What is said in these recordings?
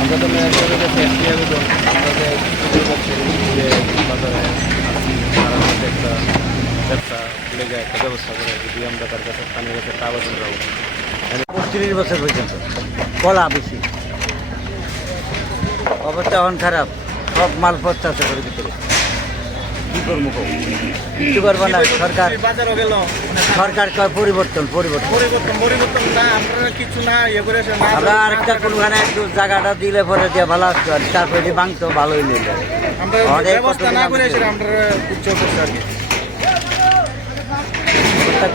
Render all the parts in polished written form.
আমরা তো মেয়েদের কাছে একটি আবেদন আমরা যে সুযোগ পাচ্ছি যে বাজারে আসি তার মধ্যে একটা ব্যবসা লেগে একটা ব্যবস্থা করে যদি আমরা তার কাছে স্থানীয় কাছে একটা আবেদন রাখবো। ৩৫ বছর পর্যন্ত কলা বেশি অবস্থা এখন খারাপ, সব মাল পচা করে ভিতরে। কি করবো কিছু করবো না, সরকার বাজারও গেল সরকার কয় পরিবর্তন পরিবর্তন পরিবর্তন পরিবর্তন না, আপনারা কিছু না ইয়ে করে আমরা আরেকটা কোনখানে একটু জায়গাটা দিলে পরে দিয়ে ভালো আসতো, আর তারপরে ভাঙতো ভালোই নিল। আমরা ব্যবস্থা না করে এসে আমরা উচ্চ করছি আর কি।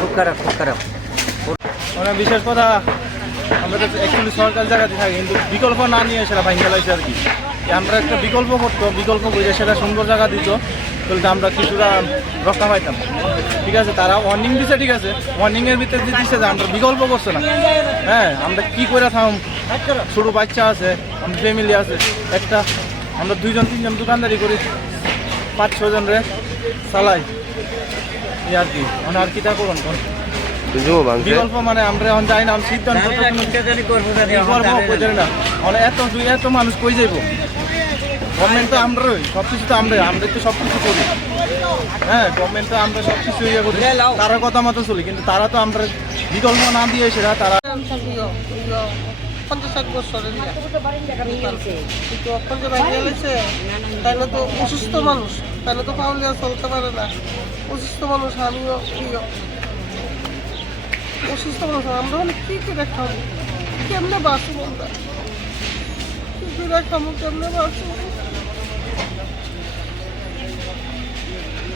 খুব খারাপ খুব খারাপ। মানে বিশেষ কথা আমরা তো অ্যাকচুয়ালি সরকার জায়গাতে থাকি, কিন্তু বিকল্প না নিয়ে সেটা ভাঙ গেলাইছে আর কি। আমরা একটা বিকল্প করতো, বিকল্প বুঝে সেটা সুন্দর জায়গা দিত, তাহলে আমরা কিছুটা রক্ষা পাইতাম। ঠিক আছে, তারা ওয়ার্নিং দিচ্ছে, ঠিক আছে, ওয়ার্নিংয়ের ভিতরে দিচ্ছে যে আমরা বিকল্প করছে না। হ্যাঁ, আমরা কী করে থাম, ছোটো বাচ্চা আছে, আমার ফ্যামিলি আছে, একটা আমরা 2-3 দোকানদারি করি, 5-6 জনরে চালাই এই আর কি। মানে আর কিটা করুন বিকল্প, মানে আমরা এখন যাই না, সিদ্ধান্ত না মানে এত মানুষ কই যাইব। গভর্নমেন্ট তো আমরাই সব কিছু, তো আমরা তো সব কিছু করি। হ্যাঁ, গভর্নমেন্ট তো আমরা সব কিছু ইয়ে করি, তারা কথা মতো চলি, কিন্তু তারা তো আমরা বিকল্প না দিয়ে সেটা তারা 50-60 বছরের তাহলে তো অসুস্থ মানুষ, তাহলে তো পাউলিয়া চলতে পারে না। অসুস্থ মানুষ, আমিও অসুস্থ মানুষ, আমরা মানে কী করে খাবো, কেমনে বাঁচবো, আমরা কী করে খাবো, কেমনে বাঁচবো,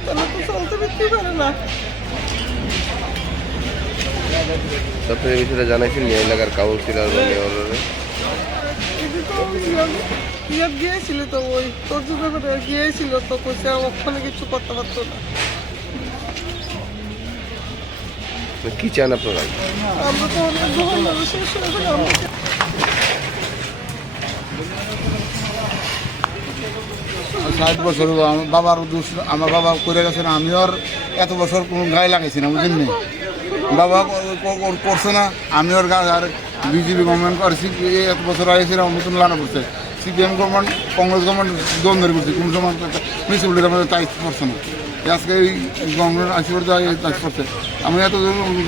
তাহলে তো চলতে বিক্রি পারে না। আপনার এই বিষয়টা জানাইছেন এলাকার কাউন্সিলর বা মেয়রের? ইয়ে গিয়েছিল তো, ওই তর্জমা করে গিয়েছিল তো, কইছে ওখানে কিছু করতে পারতো না। কি চান আপনারা? আমরা তো অনেক গভর্নমেন্ট শেষ হয়ে গেল। ষাট বছর আমার বাবার দোষ, আমার বাবা করে গেছে না, আমি আর এত বছর কোনো গায়ে লাগাইছি না, বুঝলেন না। বাবা করছে না, আমি ওর গায়ে আর বিজেপি গভর্নমেন্ট আর এত বছর আইসিরা নতুন লানা করছে, সিপিএম গভর্নমেন্ট কংগ্রেস গভর্নমেন্ট দ্বন্দ্বের করছে, কোন সময় মিউনিসিপ্যালিটির আমাদের টাইস করছে না। আজকে এই গভর্নমেন্ট আসি টাইস করছে, আমি এত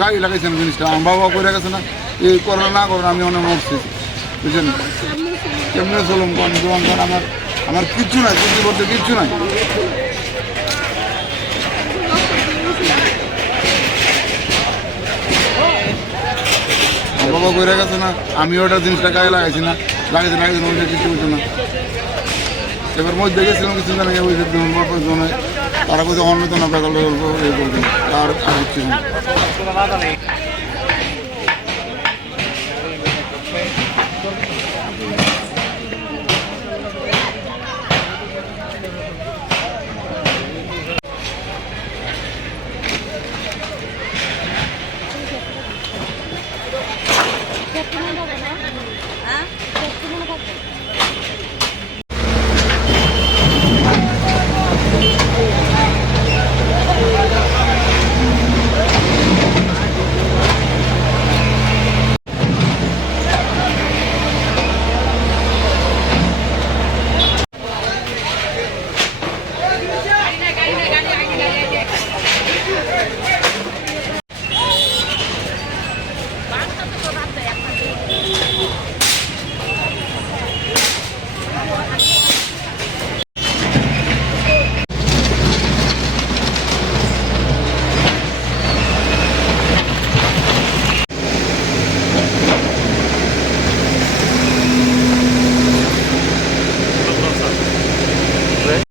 গাড়ি লাগাইছি না জিনিসটা, আমার বাবা করে গেছে না, এই করলে না করেন আমি অনেক মরছি, বুঝলেন। কেমনে চলুন আমার কিচ্ছু নাই, কিছু করতে কিচ্ছু নাই। বাবা করে গেছে না, আমি ওটা জিনিসটা গায়ে লাগাইছি না, লাগাইছি ওইটা কিছু হইতো না। এবার মধ্যে গেছিলাম কিছু জানা ওই তারা কোথাও অন্যত না বেকাল ইয়ে করবে, আর হচ্ছে না। হ্যাঁ